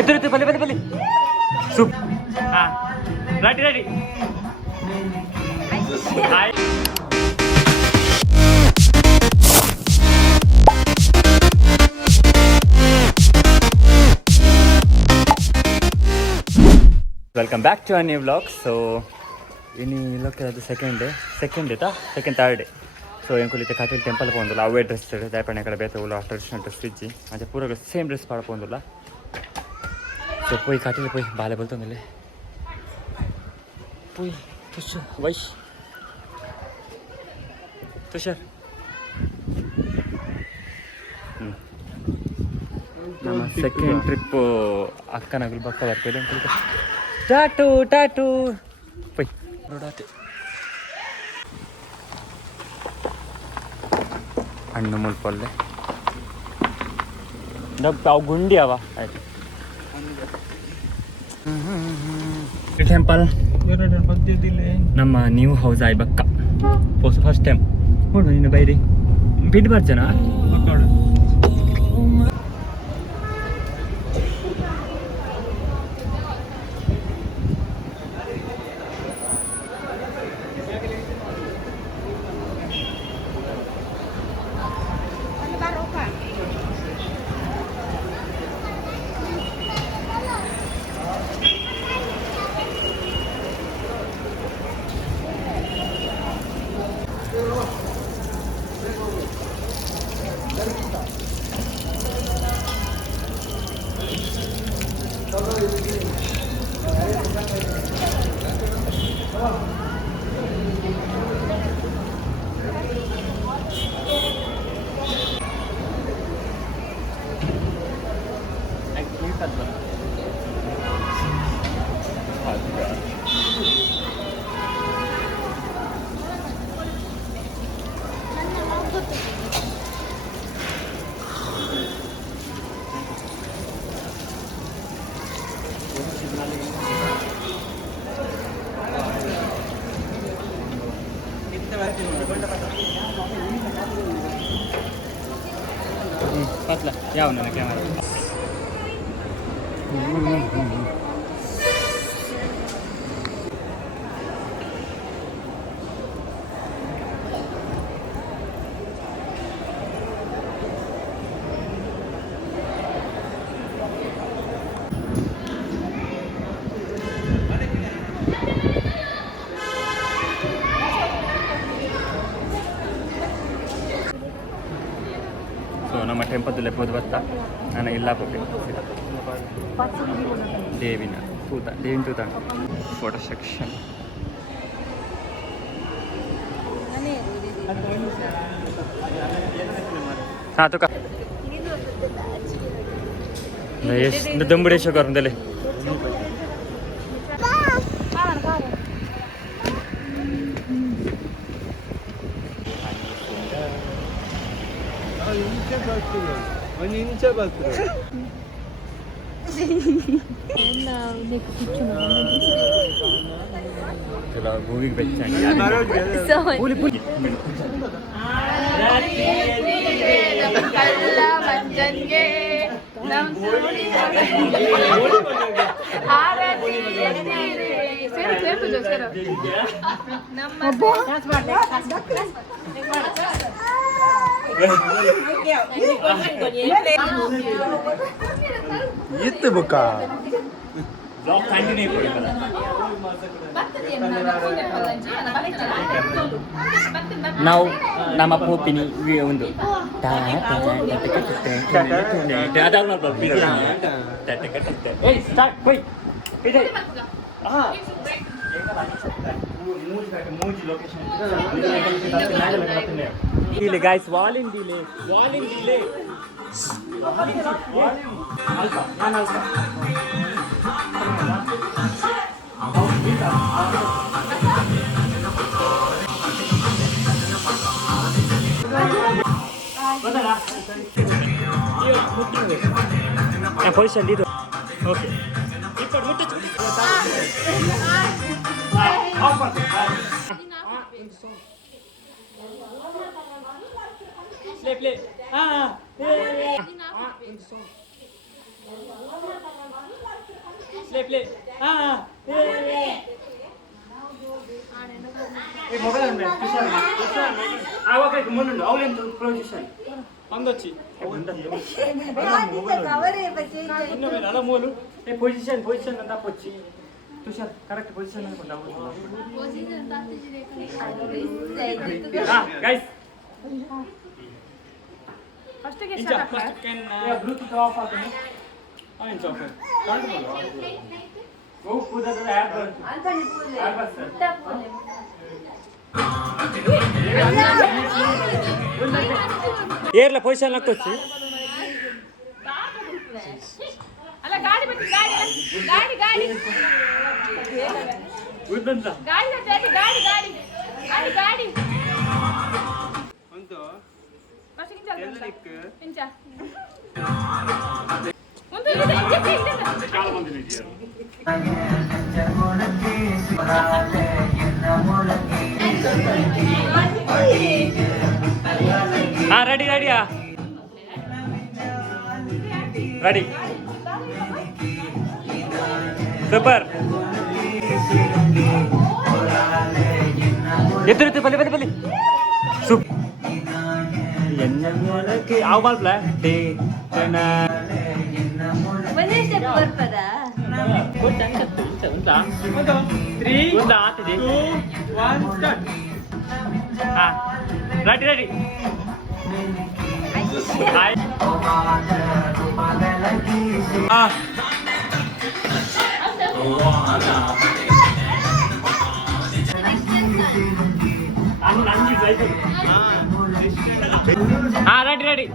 ಎತ್ತು ಬಲ್ಲಿ ಬಲ್ಲಿ ಬಲ್ಲಿ ಸೂಪ್ ready ready welcome back to a new vlog. So ಇನ್ನು ಲೋಕೆ ಅದು ಸೆಕೆಂಡ್ ಥರ್ಡ್ ಡೇ. ಸೊ ಎಂಕುಲಿತೆ ಕಟೀಲ್ ಟೆಂಪಲ್ ಪೋಂದುಲ್ಲ ಅವೇ ಡ್ರೆಸ್ ದಯಪಣ್ಣೆ ಕಡೆ ಬೇತ ಉಲ್ಲ ಟ್ರೆಡಿಷನಲ್ ಡ್ರೆಸ್ ಇಜ್ಜಿ ಮತ್ತೆ ಪೂರ ಸೇಮ್ ಡ್ರೆಸ್ ಪಾಡ ಪೋಂದುಲ್ಲ. ಸೊ ಪೋಯಿ ಕಟೀಲ್ ಪೋಯಿ ಬಾಲೆ ಬಲ್ತೊಂದಿಲ್ಲ ಪೋಯಿ ತುಷ್ ವೈಶ್ ತುಷಾರ್ ನಮ್ಮ ಸೆಕೆಂಡ್ ಟ್ರಿಪ್ಪು ಅಕ್ಕನಗಲು ಬಕ್ಕ ಬರ್ತೇವೆ ಅಂಕುಲಿತೆ ಟಾಟು ಪೋಯ್ ನೋಡಾತೆ ಹಣ್ಣು ಮುಲ್ಪಲ್ಲೆ ಅವು ಗುಂಡಿ ಅವ ಆಯ್ತು. ಟೆಂಪಲ್ ನಮ್ಮ ನ್ಯೂ ಹೌಸ್ ಆಯ್ ಬಕ್ಕ ಫಸ್ಟ್ ಟೈಮ್ ನೋಡು ನೀನು ಬೈರಿ ಬಿಟ್ಟು ಬರ್ಜನಾ patla ಯಾವ ನನ್ನ ಕ್ಯಾಮೆರಾ ನಮ್ಮ ಟೆಂಪಲ್ ಲೆಪ್ಪೋದು ಬರ್ತಾ ನಾನು ಇಲ್ಲ ಹೋಗ್ಬೇಕು ದೇವಿನ ತೂತ ಫೋಟೋ ಸೆಕ್ಷನ್. ಹಾಂ ತುಕ ಎಷ್ಟು ದಂಬುಡೇಶ್ವರ ಗೌರವದಲ್ಲಿ ಮೂವಿಗೆ ಬೆಚ್ಚಂಗೆ ಇತ್ತು ಬುಕ್ಕ ನಾವು ನಮ್ಮ ಪೋಪಿನಿ ಒಂದು delay guys, volume delay. Alpha, man alpha. Position ಇದು okay play play play play mobile ముందు అవును ప్రొజిషన్ అందొచ్చి అలా మూలు పొజిషన్ పొజిషన్ అంతా వచ్చి తుషార్ కరెక్ట్ పొజిషన్ అనుకుంటా గైస్ ಫಸ್ಟ್ ಗೆ ಬ್ಲೂಟೂತ್ ಆಫ್ ಹಾಕಿ ಇಂಚ್ ಆಫ್ ಓ ಕೂದದ ಆಪ್ ಏರ್ಲ ಪೊಸಿಷನ್ ಹಾಕೊಚ್ಚಿ ಅಲ್ಲ ಗಾಡಿ ಬಿಟ್ಟು ಗಾಡಿ ಗಾಡಿ ಗಾಡಿ ಗುಡ್ಡಂತ ಗಾಡಿ ಗಾಡಿ ಗಾಡಿ ಗಾಡಿ ಗಾಡಿ ಗಾಡಿ ಒಂದು ಫಸ್ಟ್ ಗೆ ಚಲ ಎಲ್ಲಕ್ಕೆ ಇಂಚ ಒಂದು ಇದೆ ಕಾಲ ಬಂದಿದೆ రెడీ రెడీయా రెడీ సూపర్ ఎత్తు పల్లి పల్లి పల్లి సూప్ ఆవు బాల్ప్ల ಒಂದೇ ಸ್ಟೆಪ್ ಬರ್ತದಾ ఉందా 3 ఉందా 2 1 start ready ready hi ready ready